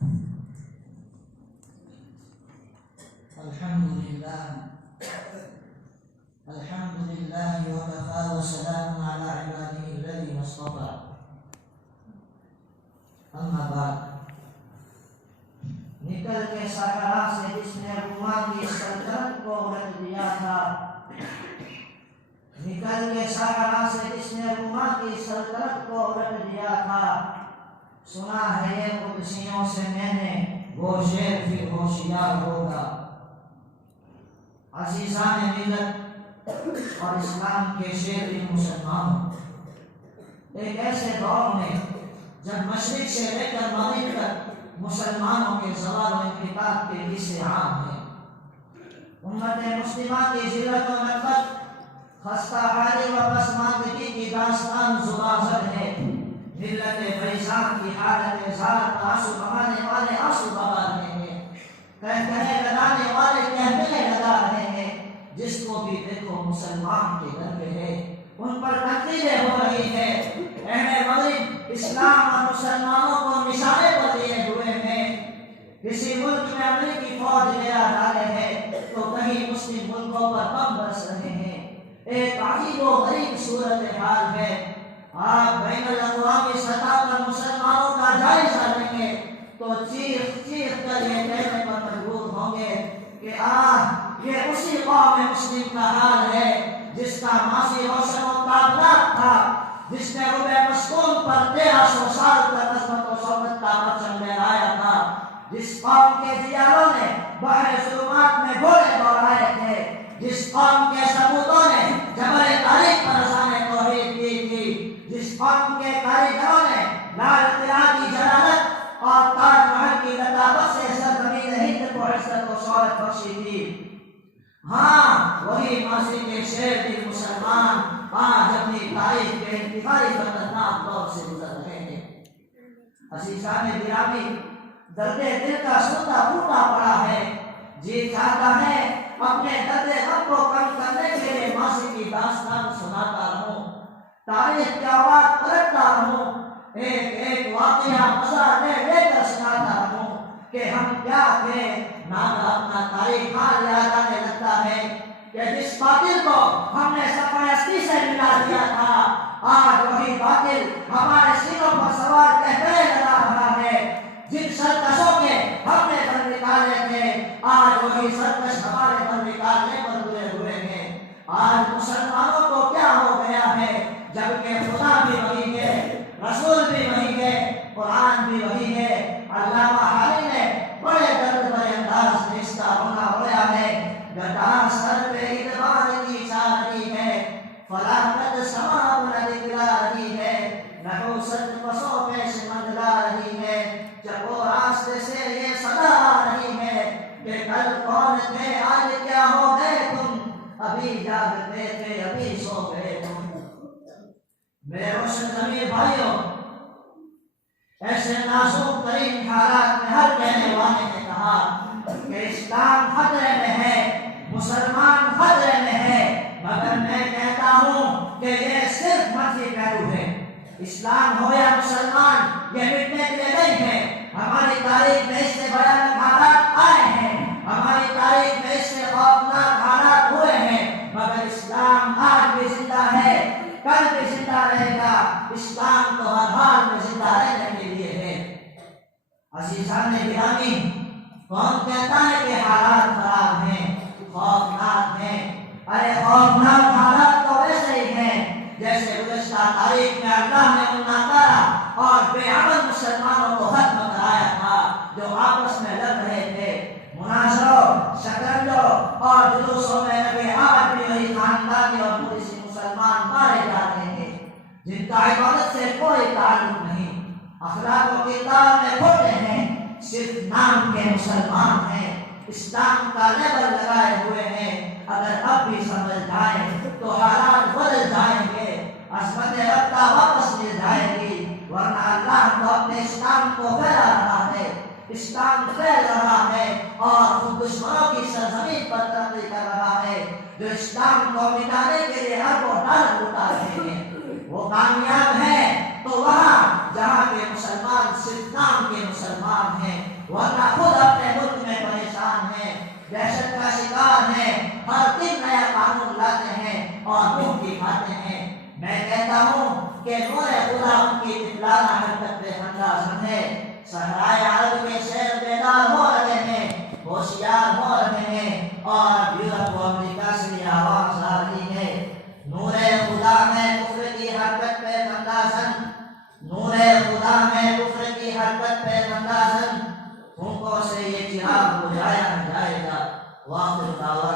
الحمد لله وكفى وسلام على عباده الذين اصطفى. اما بعد، نکل کے صحرا سے جس نے روما کی سلطنت کو الٹ دیا تھا، نکل کے صحرا سے جس نے روما کی سلطنت کو الٹ دیا تھا، سنا ہے یہ قدسیوں سے میں نے وہ شیر پھر ہوشیار ہوگا. عزیزان ملت اور اسلام کے شیر مسلمانوں، ایک ایسے دور میں جب مشرق سے لے کر مغرب تک مسلمانوں کے زوال و انقطاع کے قصے عام ہیں، امت مسلمہ کی ذلت و نفرت، خستہ حالی و پسماندگی کی داستان زبازر ہے. ملت فیضان کی حالت ذات آنسو بہانے والے آنسو بہا رہے ہیں، کہنے لگانے والے کہنے لگا رہے ہیں. جس کو بھی دیکھو مسلمان کے گھر پہ ہے، ان پر تقریریں ہو رہی ہے. اہل مغرب اسلام اور مسلمانوں کو نشانے پر لیے ہوئے ہیں. کسی ملک میں امریکی فوج گرا ڈالے ہیں تو کہیں مسلم ملکوں پر بم برس رہے ہیں. ایک عجیب و غریب صورتحال ہے. آپ بین الاقوامی سطح پر مسلمانوں کا جائزہ لیں گے تو چیخ چیخ کر یہ کہنے پر مجبور ہوں گے کہ یہ اسی قوم مسلم کا حال ہے جس کا ماضی روشن و تابناک تھا، جس نے روبے مسکون پر 1300 سال تک عظمت و شوکت کا پرچم لہرایا تھا، جس قوم کے دیاروں نے بحر ظلمات میں گھوڑے دوڑائے تھے، جس قوم کے ثبوتوں نے جبل تاریخ پر اذان توحید کی تھی، جس قوم کے کاریگروں نے لال قلعہ کی جلالت اور تاج محل کی لطافت سے سرزمین ہند کو عزت و شہرت بخشی تھی. ہاں، وہی ماضی کے شیر دل مسلمان آج اپنی تاریخ کے انتہائی خطرناک دور سے گزر رہے ہیں. عزیزان گرامی، درد دل کا سوتا ٹوٹا پڑا ہے. جی چاہتا ہے اپنے درد غم کو کم کرنے کے لیے ماضی کی داستان سناتا رہوں، تاریخ کی آواز پلٹتا رہوں، ایک ایک واقعہ مزہ لے لے کر سناتا رہوں کہ ہم کیا تھے. نام اپنا تاریخ حال یاد آنے لگتا ہے کہ جس باطل کو ہم نے صفائیستی سے ملا دیا تھا، آج وہی باطل ہمارے سینوں پر سوار کہتے لگا رہا ہے. جن سرکشوں کے ہم نے پر نکالے تھے، آج وہی سرکش ہمارے پر نکالنے پر تلے ہوئے ہیں. آج مسلمانوں کو کیا ہو گیا ہے جبکہ خدا بھی وہی ہے، رسول بھی وہی ہے، قرآن بھی وہی ہے. علامہ حالی نے بڑے درد بھرے انداز میں اس کا ہونا رویا ہے. گٹا سر پہ ادوار کی چاری ہے، فلاکت سماپ نہ دکھلا رہی ہے، نحوست پسوں پیش مندلا رہی ہے. چپو راستے سے یہ صدا آ رہی ہے کہ کل کون تھے آج کیا ہو گئے تم، ابھی جاگتے تھے ابھی سو گئے تم. میرے روشن ضمیر بھائیوں، ایسے نازک ترین حالات میں ہر کہنے والے نے کہا کہ اسلام خطرے میں ہے، مسلمان خطرے میں ہے، مگر میں کہتا ہوں کہ یہ صرف منفی پہلو ہے. اسلام ہو یا مسلمان، یہ مٹنے کے لیے نہیں ہے. ہماری تاریخ میں اس سے بھیانک حالات آئے ہیں، ہماری تاریخ میں اس سے خوفناک حالات ہوئے ہیں، مگر اسلام آج بھی زندہ ہے، کل بھی زندہ رہے گا. اسلام تو ہر حال میں زندہ رہنے کے لیے ہے. عزیزان گرامی، کون کہتا ہے کہ حالات خراب ہیں، خوفناک ہیں؟ ارے خوفناک حالات تو ویسے ہی ہیں جیسے گزشتہ تاریخ میں اللہ نے ان ناکارہ اور بے عمل مسلمانوں کو ختم کرایا تھا جو آپس میں لڑ رہے تھے. مناظروں، شکنجوں اور جلوسوں میں نبی آج بھی وہی خاندانی اور پولیسی مسلمان مارے جا رہے ہیں جن کا عبادت سے کوئی تعلق نہیں، اخلاق و کردار میں کھوٹے ہیں، صرف نام کے مسلمان ہیں، اسلام کا لیبل لگائے ہوئے ہیں. اگر اب بھی سمجھ جائیں تو حالات بدل جائیں گے، عظمت رب واپس مل جائے گی. ورنہ اللہ تو اپنے اسلام کو پھیلا رہا ہے، اسلام پھیل رہا ہے اور خود دشمنوں کی سرزمین پر ترقی کر رہا ہے جو اسلام کو مٹانے کے لیے اربوں ڈالر لٹا رہے ہیں. وہ کامیاب ہے تو وہاں جہاں کے مسلمان صرف نام کے مسلمان ہیں. ورنہ خود اپنے ملک میں پریشان ہیں، دہشت کا شکار ہیں، ہر دن نیا قانون لاتے ہیں اور منہ کی کھاتے ہیں۔ میں کہتا ہوں کہ نور خدا ان کی طفلانہ حرکت پہ انداز ہے۔ صحرائے عرب کے شہر بیدار ہو رہے ہیں، ہوشیار ہو رہے ہیں، اور یورپ و امریکہ سے یہ آواز آ رہی ہے، نور خدا میں کفر کی حرکت پہ اندازن، نور خدا میں کفر کی حرکت پہ اندازن، پھونکوں سے یہ چراغ بجھایا جائے گا۔ واخر دعوانا